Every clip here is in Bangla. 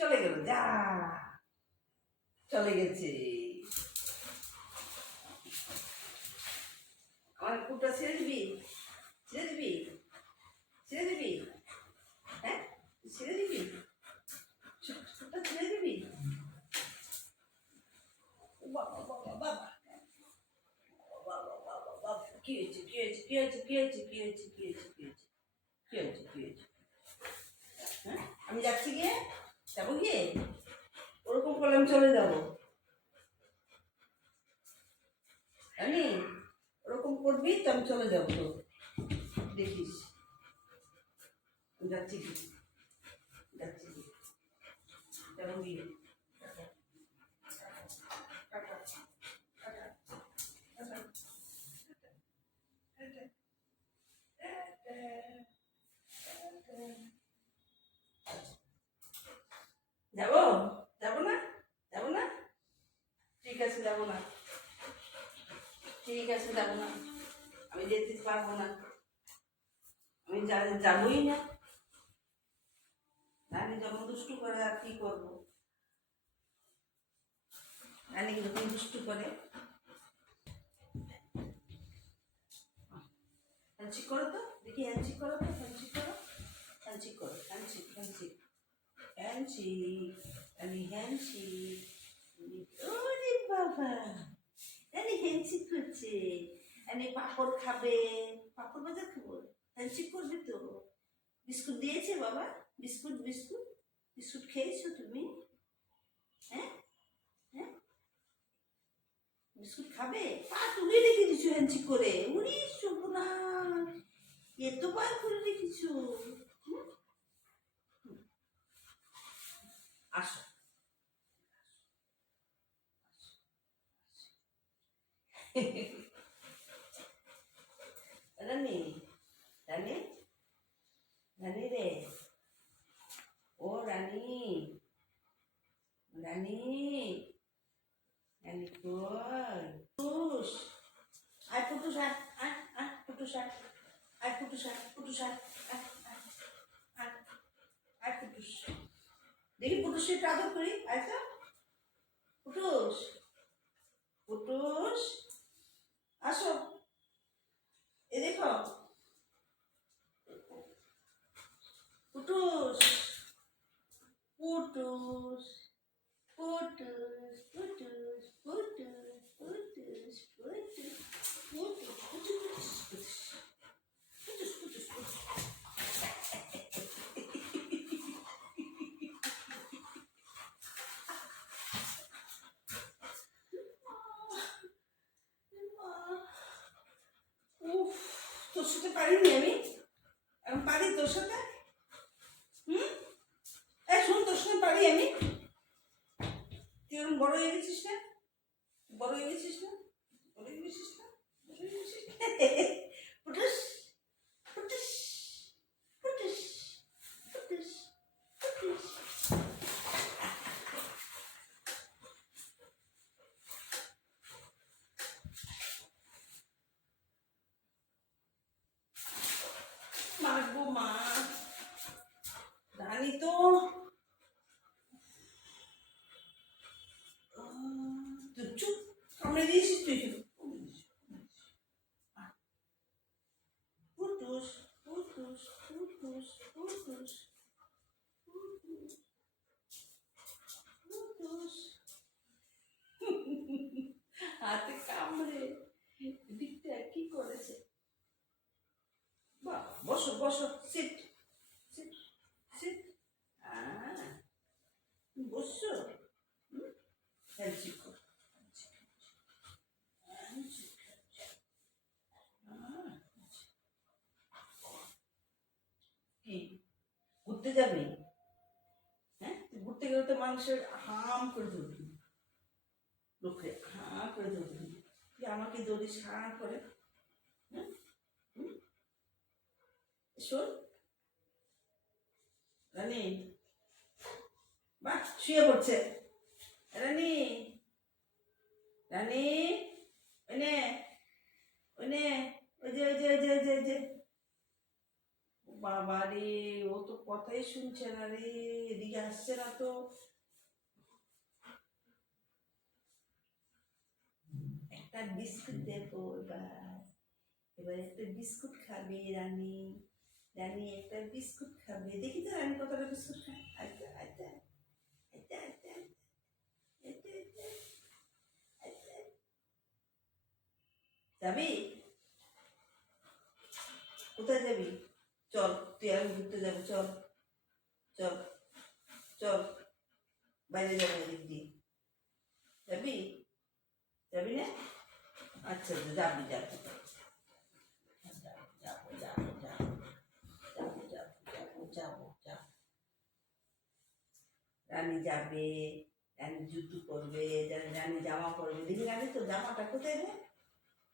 চলে গেল, যা চলে গেছে। আমার কুকুরটা ছেড়ে দিবি, ছেড়ে দিবি, ছেড়ে দিবি, হ্যাঁ ছেড়ে দিবি, কুকুরটা ছেড়ে দিবি। বাবা বাবা বাবা, কি হয়েছে, কি হয়েছে, কি হয়েছে, কি হয়েছে, কি হয়েছে, কি হয়েছে, কি হয়েছে, কি হয়েছে, কি হয়েছে? হ্যাঁ আমি যাচ্ছি গিয়ে, যাবো গিয়ে, ওরকম করলে আমি চলে যাবো। জানি ওরকম করবি তো আমি চলে যাবো, তো দেখিস। যাচ্ছি কি, যাচ্ছি কি, যাবো গিয়ে। যাবো, যাবো না, যাবো না, ঠিক আছে যাবো না, ঠিক আছে যাবো না, আমি যেতে পারবো না, আমি যাবোই না। রানী যখন দুষ্টু করে আর কি করবো, রানী যখন দুষ্টু করে। হ্যান্ডশেক করো তো দেখি, হ্যান্ডশেক করো তো, হ্যান্ডশেক করো, হ্যান্ডশেক করো, হ্যান্ডশেক, হ্যান্ডশেক, হ্যান্ডশেক, রানী হ্যান্ডশেক। ওরে বাবা, রানী হ্যান্ডশেক করছে। রানী পাঁপড় খাবে, পাঁপড় ভাজা খাবো, হ্যান্ডশেক করবে তো। বিস্কুট দিয়েছে বাবা, বিস্কুট, বিস্কুট, বিস্কুট খেয়েছো তুমি? হ্যাঁ হ্যাঁ, বিস্কুট খাবে? পা তুলে রেখে দিচ্ছ হ্যান্ডশেক করে, উড়ি শোভনা, এত বার করে রেখেছো। আসো, রানী, রানী, রানী রে, ও রানী, রানী, রানী কই? পুটুস, আয় পুটুস, আয় আয় আয় পুটুস, আয় আয় পুটুস, আয় পুটুস, আয় আয় আয় আয় পুটুস। দেখি পুটুসের একটু আদর করি, আয় তো পুটুস, পুটুস আসো, এ দেখো পুটুস, পুটুস, পুটুস, পুটুস, পুটুস, পুটুস, পুটুস, পুটুস, পুটুস, পুটুস, পুটুস, পুটুস। উফ, তোর সাথে পারিনি আমি, আমি পারি তোর সাথে? হুম, এই শোন, তোর সাথে পারি আমি? তুই এরকম বড় হয়ে গেছিস না, বড় হয়ে গেছিস না, বড় হয়ে গেছিস না, বড় হয়ে গেছিস না। পুটুস, পুটুস, পুটুস, পুটুস, পুটুস। মা গো মা, রানী তো তুই চুপ, কামড়ে দিয়েছিস তুই শুধু। পুটুস, পুটুস, পুটুস, পুটুস, পুটুস, হাতে কামড়ে দিকটা কি করেছে। বাহ, বসো বসো, সিট, সিট, সিট, বসছো, হ্যান্ডশেক কর, হ্যান্ডশেক, কি ঘুরতে যাবি? হ্যাঁ, ঘুরতে গেলে তো মানুষের হাম করে ধরবি, লোকে হাঁ করে ধরবি, তুই আমাকে ধরিস হাঁ করে। হ্যাঁ, শোন রানী, বাহ শুয়ে পড়ছে, রানী, রানী, ওনে, ওনে, ওই যে, ওই যে, ওই যে, ওই যে, ওই যে, বাবা রে, ও তো কথাই শুনছে না রে, এদিকে আসছে না তো। একটা বিস্কুট দেবো এবার। এবার একটা বিস্কুট খাবে রানী। রানী একটা বিস্কুট খাবে, দেখি তো রানী কতটা বিস্কুট খায়। আচ্ছা আচ্ছা আচ্ছা আচ্ছা আচ্ছা আচ্ছা আচ্ছা। যাবি? কোথায় যাবি? চল, তুই আর আমি ঘুরতে যাবো, চল চল চল, বাইরে যাবো এদিক দিয়ে। যাবি? যাবি না? আচ্ছা যাবি যাবি যাবো যাবো যাবো যাবো যাবো যাবো যাবো। রানী যাবে, রানী জুতো পরবে, রানী জামা পরবে। দেখি রানী তো জামাটা কোথায় রে?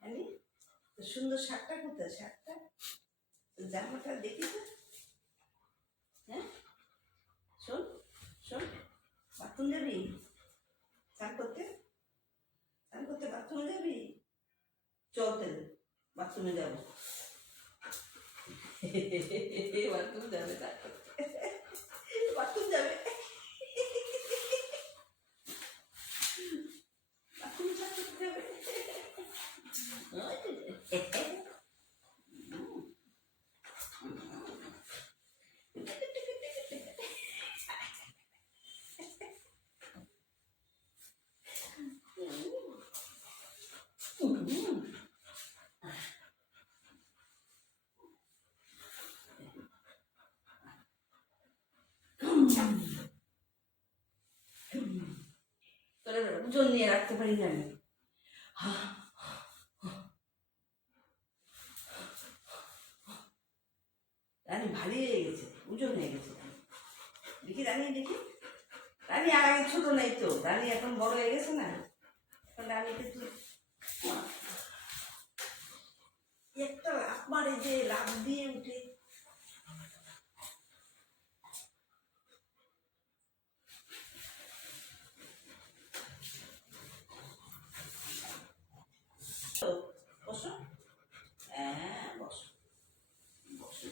রানী তো সুন্দর শার্টটা কোথায়? শার্টটা, জামাটা দেখি তো। হ্যাঁ, শোন শোন, বাথরুম যাবি? স্নান করতে, স্নান করতে বাথরুমে যাবি? চল তাহলে বাথরুমে যাবো। বাথরুম যাবে, বাথরুম যাবে, বাথরুম যাবে। তোরা ওজন নিয়ে রাখতে পারি না আমি। রানী ভারী হয়ে গেছে, ওজন হয়ে গেছে। দেখি রানী, দেখি রানী আর আগে ছোট নেই তো, রানী এখন বড় হয়ে গেছে না। এখন রানীকে তুই একটা লাফ মারে, যে লাফ দিয়ে উঠে। বসো, হ্যাঁ বসো বসো।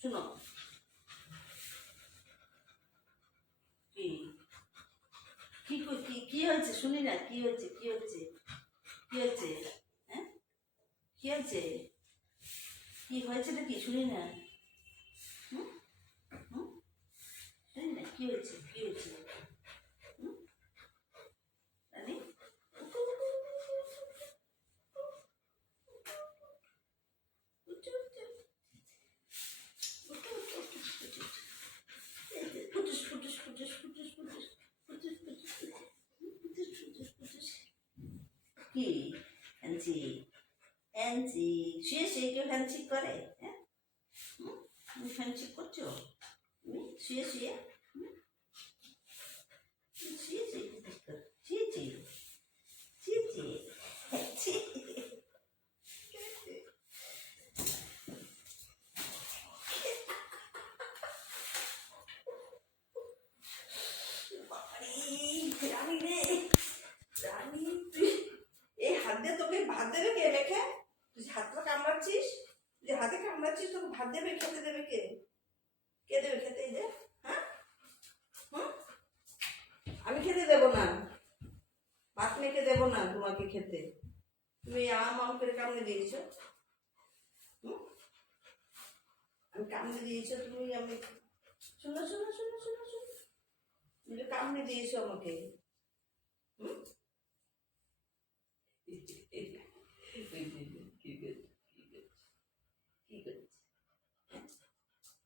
শুনো, কি কি কি কি হয়েছে শুনি না, কি হয়েছে কি হয়েছে কি হয়েছে? হ্যাঁ, কি হয়েছে? কি হয়েছেটা কি শুনি না? হুম হুম, শুনি না, কি হয়েছে কি হয়েছে? হুম, রানী উঠো, উঠো, উঠো, উঠো, উঠো, উঠো, ফুটুস ফুটুস ফুটুস ফুটুস ফুটুস ফুটুস ফুটুস ফুটুস ফুটুস ফুটুস। কি হ্যান্সি, হ্যান্সি শুয়ে শুয়ে কেউ হ্যান্সি করে? হ্যাঁ, তুমি হ্যান্সি করছো? তুমি শুয়ে শুয়ে, শুয়ে শুয়ে শুয়ে শুয়ে শুয়ে শুয়ে হ্যান্সি। বাবারে, রানী রে, রানী তুই এই হাত দিয়ে, তোকে ভাত দেবে কে মেখে? তুই হাতটা কামড়াচ্ছিস, তুই হাতে কামড়াচ্ছিস, তোকে ভাত দেবে, খেতে দেবে কে? কে দেবে খেতে? এই যে, হ্যাঁ, হুম, আমি খেতে দেবো না, ভাত মেখে দেবো না তোমাকে খেতে। তুমি আম আম করে কামড়ে দিয়েছো। হুম, আমি কামড়ে দিয়েছো তুমি, আমি শোনো শোনো শোনো শোনো শোনো, তুমি কামড়ে দিয়েছো আমাকে। হুম, কি করছে কি করছে কি করছে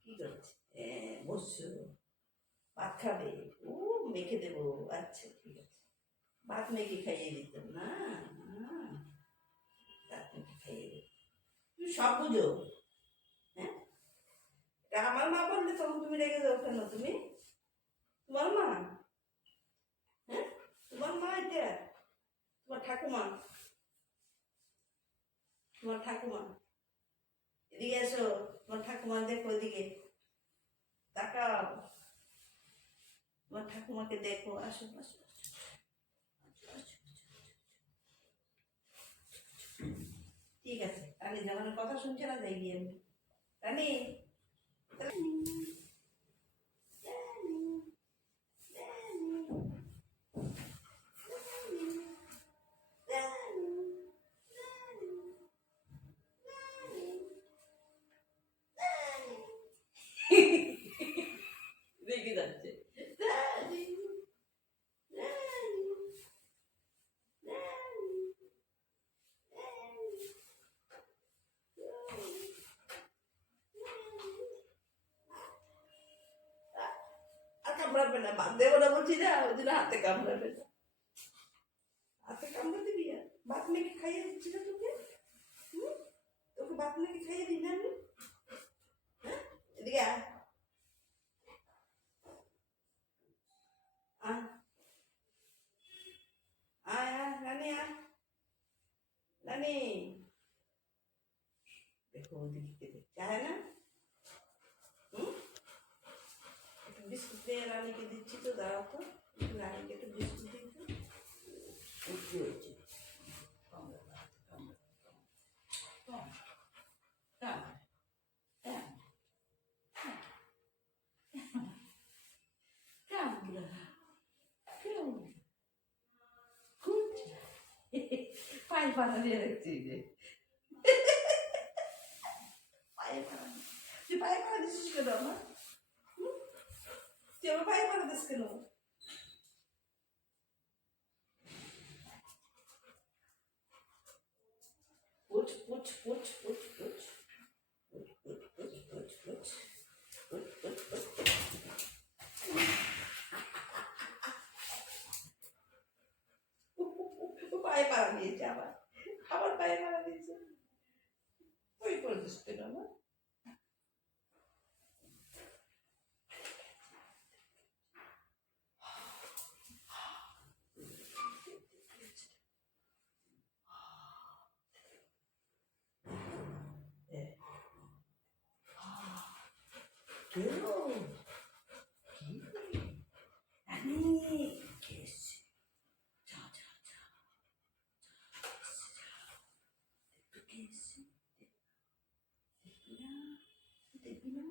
কি করছে? বসছো, ভাত খাবে? ও, মেখে দেবো, আচ্ছা ঠিক আছে। ভাত মেখে খাইয়ে দিতাম না, ভাত মেখে খাইয়ে দিতাম। তুমি সব বুঝো, হ্যাঁ? এটা আমার মা বললে তখন তুমি রেগে যাও কেন? তুমি তোমার মা, হ্যাঁ, তোমার মা এটা, তোমার ঠাকুমা, তোমার ঠাকুমা। এদিকে এসো, তোমার ঠাকুমা দেখো, এদিকে তাকাও, তোমার ঠাকুমাকে দেখো, আসো আসো আসো আসো। ঠিক আছে, রানী জামানের কথা শুনছে না, যাই গিয়ে আমি। রানী, রানী, রানী, রানী, রানী, রেগে যাচ্ছে। রানী, রানী, রানী, আর কামড়াবে না, বাদ দেবো না বলছি না, ওই জন্য হাতে কামড়াবে না। হাতে কামড়া দিবি? আর ভাত মেখে খাইয়ে দিচ্ছি না তোকে? তোকে ভাত মেখে খাইয়ে দিই না আমি? হ্যাঁ, এদিকে আয়, আয়, আয়, আয়, রানী আয়, রানী। দেখো ওদিকে খেতে চায় না। একটু বিস্কুট দিয়ে রানীকে দিচ্ছি, তো দাঁড়াও তো, একটু রানীকে একটু বিস্কুট দিচ্ছি। উঠতে হয়েছে, কামড়া, কামড়া, কামড়া, কামড়া, কামড়া, কুচা। পায়ে পাড়া দিয়ে রাখছি যে, পায়ে পাড়া, তুই পায়ে পাড়া দিচ্ছিস কেন আমার? তুই আমার পায়ে পাড়া দিস কেন? পুচ পুচ পুচ পুচ পুচ পুচ পুচ পুচ পুচ পুচ পুচ পুচ পুচ। পায়ে পাড়া দিয়েছে আবার, আবার পায়ে পাড়া দিয়েছে। ওই করে দিস কেন আমার? কেন? রানী, কে এসছে? যা যা যা, একটু কে এসছে? দেখবি না, দেখবি না?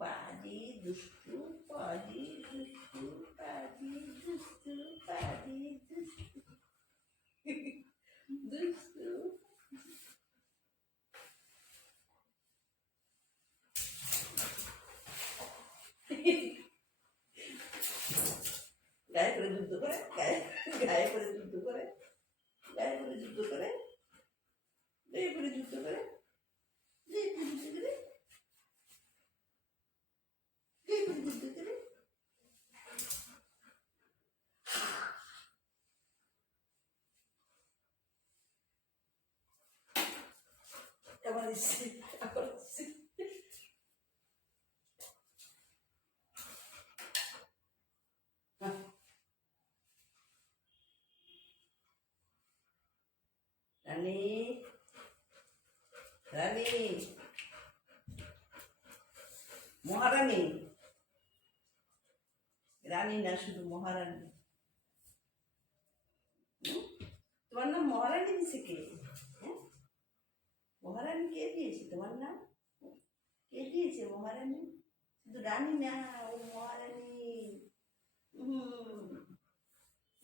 পাজি দুষ্টু, পাজি দুষ্টু, পাজি দুষ্টু, পাজি দুষ্টু, দুষ্টু। গায়ে করে যুদ্ধ করে, গায়ে গায়ে করে যুদ্ধ করে, গায়ে করে যুদ্ধ করে, গায়ে করে যুদ্ধ করে, গায়ে করে যুদ্ধ করে, গায়ে করে যুদ্ধ করে। আবার এসছে, আবার এসছে। রানী, রানী, মহারানী, রানী না, শুধু মহারানী। তোমার নাম মহারানী দিছে কে? হ্যাঁ, মহারানী কে দিয়েছে তোমার নাম? কে দিয়েছে মহারানী? শুধু রানী না, ও মহারানী।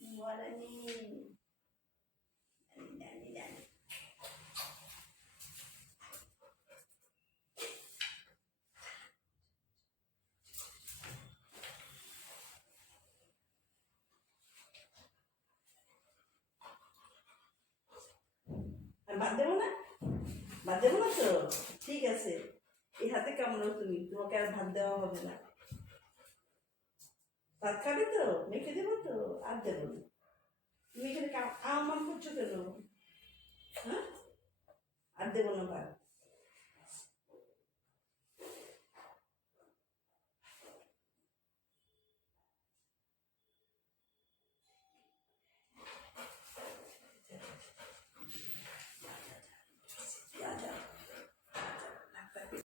মহারানী, রানী, রানী, রানী। আর ভাত দেবো না? ভাত দেবো না তো? ঠিক আছে, এই হাতে কামড়ো তুমি, তোমাকে আর ভাত দেওয়া হবে না। ভাত খাবে তো? মেখে দেবো তো? আর দেবো না। তুমি এখানে আমার করছো কেন? হ্যাঁ, আর দেবো না ভাত।